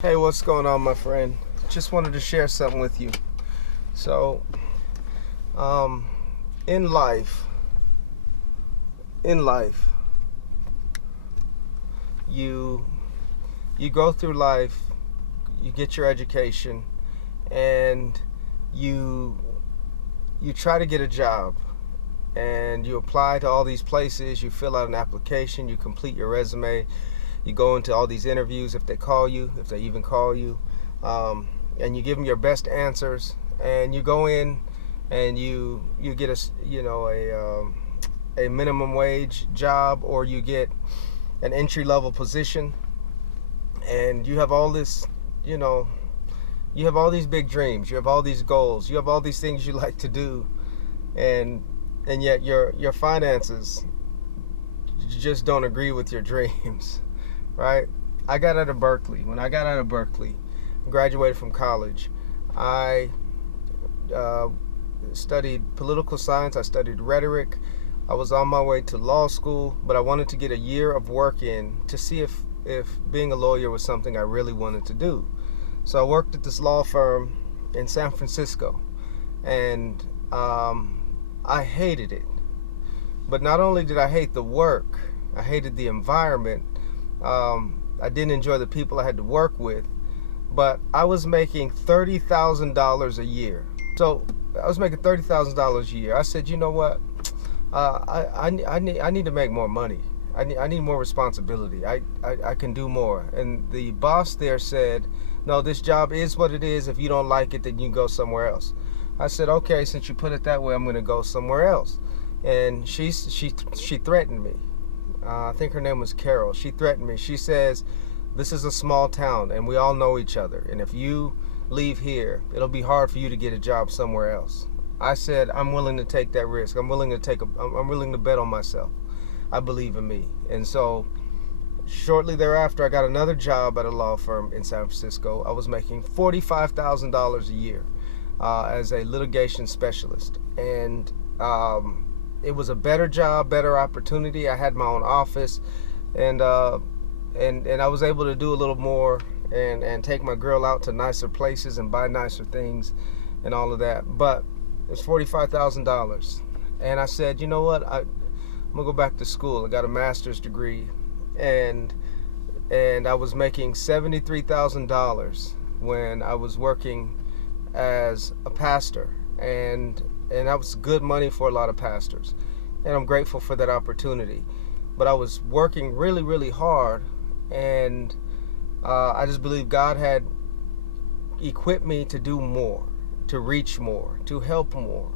Hey, what's going on, my friend? Just wanted to share something with you. So, um, in life, in life, you you go through life, you get your education, and you you try to get a job, and you apply to all these places. You fill out an application, you complete your resume, you go into all these interviews if they call you, if they even call you, and you give them your best answers, and you go in, and you get a minimum wage job, or you get an entry level position, and you have all this, you know, you have all these big dreams, you have all these goals, you have all these things you like to do, and yet your finances just don't agree with your dreams. Right? I got out of Berkeley. When I got out of Berkeley, graduated from college, I studied political science. I studied rhetoric. I was on my way to law school, but I wanted to get a year of work in to see if being a lawyer was something I really wanted to do. So I worked at this law firm in San Francisco, and I hated it. But not only did I hate the work, I hated the environment. I didn't enjoy the people I had to work with, but I was making $30,000 a year. So I was making $30,000 a year. I said, you know what? I need to make more money. I need more responsibility. I can do more. And the boss there said, no, this job is what it is. If you don't like it, then you go somewhere else. I said, okay, since you put it that way, I'm going to go somewhere else. And she threatened me. I think her name was Carol. She threatened me. She says, this is a small town and we all know each other. And if you leave here, it'll be hard for you to get a job somewhere else. I said, I'm willing to take that risk. I'm willing to bet on myself. I believe in me. And so shortly thereafter, I got another job at a law firm in San Francisco. I was making $45,000 a year as a litigation specialist. And it was a better job, better opportunity. I had my own office, and I was able to do a little more and take my girl out to nicer places and buy nicer things and all of that. But it's $45,000, and I said, you know what? I'm gonna go back to school. I got a master's degree, and I was making $73,000 when I was working as a pastor, and that was good money for a lot of pastors, and I'm grateful for that opportunity. But I was working really, really hard, and I just believe God had equipped me to do more, to reach more, to help more.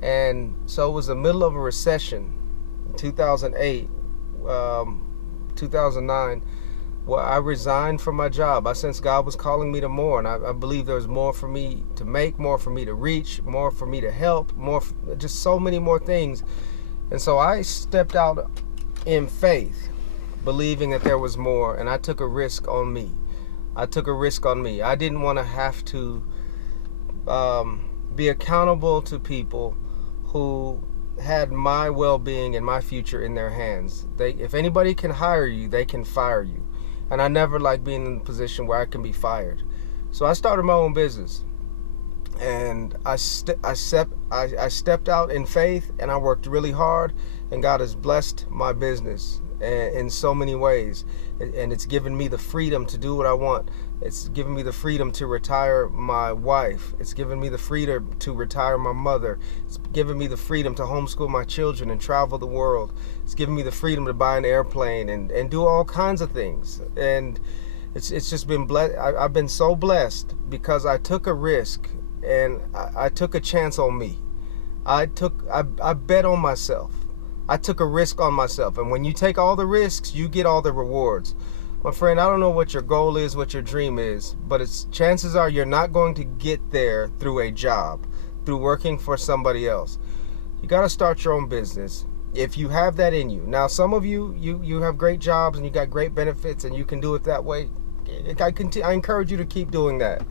And so it was the middle of a recession, 2008, 2009, where I resigned from my job. I sensed God was calling me to more, and I believe there was more for me to make, more for me to reach, more for me to help, just so many more things. And so I stepped out in faith, believing that there was more, and I took a risk on me. I didn't want to have to be accountable to people who had my well-being and my future in their hands. If anybody can hire you, they can fire you. And I never like being in a position where I can be fired. So I started my own business, and I stepped out in faith, and I worked really hard, and God has blessed my business in so many ways, and it's given me the freedom to do what I want. It's given me the freedom to retire my wife. It's given me the freedom to retire my mother. It's given me the freedom to homeschool my children and travel the world. It's given me the freedom to buy an airplane and do all kinds of things. And it's just been blessed. I've been so blessed because I took a risk, and I took a chance on me. I bet on myself. I took a risk on myself. And when you take all the risks, you get all the rewards. My friend, I don't know what your goal is, what your dream is, but chances are you're not going to get there through a job, through working for somebody else. You got to start your own business if you have that in you. Now, some of you have great jobs and you got great benefits and you can do it that way. I encourage you to keep doing that.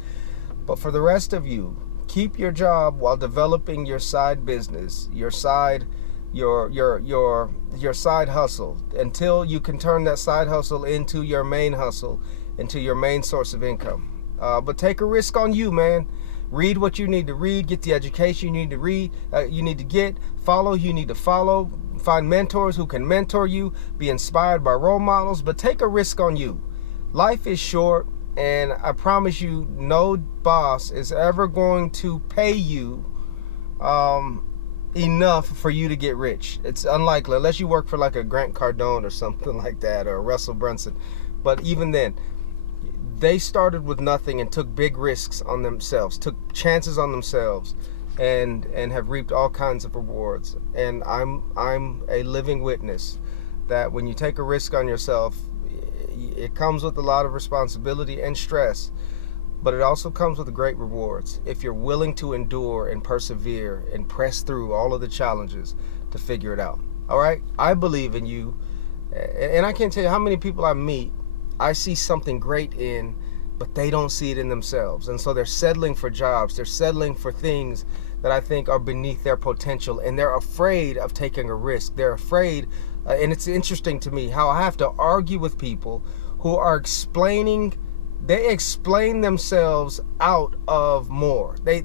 But for the rest of you, keep your job while developing your side business, your side hustle, until you can turn that side hustle into your main hustle, into your main source of income. But take a risk on you, man. Read what you need to read, get the education you need to read, you need to get, follow you need to follow, find mentors who can mentor you, be inspired by role models, but take a risk on you. Life is short, and I promise you, no boss is ever going to pay you enough for you to get rich. It's unlikely, unless you work for like a Grant Cardone or something like that, or Russell Brunson. But even then, they started with nothing and took big risks on themselves, took chances on themselves, and have reaped all kinds of rewards. And I'm a living witness that when you take a risk on yourself, it comes with a lot of responsibility and stress, but it also comes with great rewards if you're willing to endure and persevere and press through all of the challenges to figure it out. All right? I believe in you, and I can't tell you how many people I meet I see something great in, but they don't see it in themselves. And so they're settling for jobs. They're settling for things that I think are beneath their potential. And they're afraid of taking a risk. They're afraid. And it's interesting to me how I have to argue with people who are they explain themselves out of more. They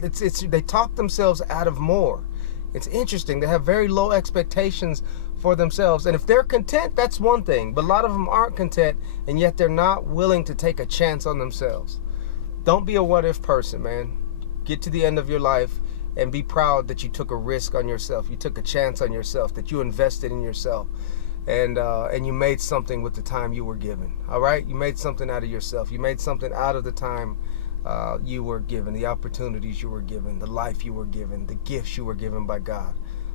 talk themselves out of more. It's interesting. They have very low expectations for themselves. And if they're content, that's one thing. But a lot of them aren't content, and yet they're not willing to take a chance on themselves. Don't be a what-if person, man. Get to the end of your life and be proud that you took a risk on yourself. You took a chance on yourself, that you invested in yourself. And you made something with the time you were given. All right? You made something out of yourself. You made something out of the time you were given, the opportunities you were given, the life you were given, the gifts you were given by God.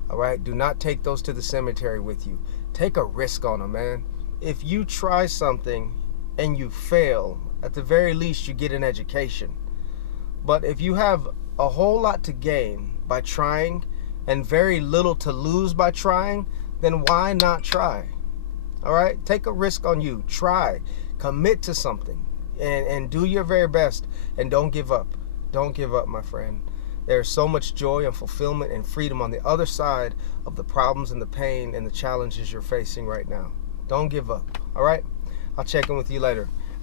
All right? Do not take those to the cemetery with you. Take a risk on them, man. If you try something and you fail, at the very least you get an education. But if you have a whole lot to gain by trying and very little to lose by trying, then why not try? All right? Take a risk on you. Try. Commit to something and do your very best, and don't give up. Don't give up, my friend. There's so much joy and fulfillment and freedom on the other side of the problems and the pain and the challenges you're facing right now. Don't give up. All right? I'll check in with you later.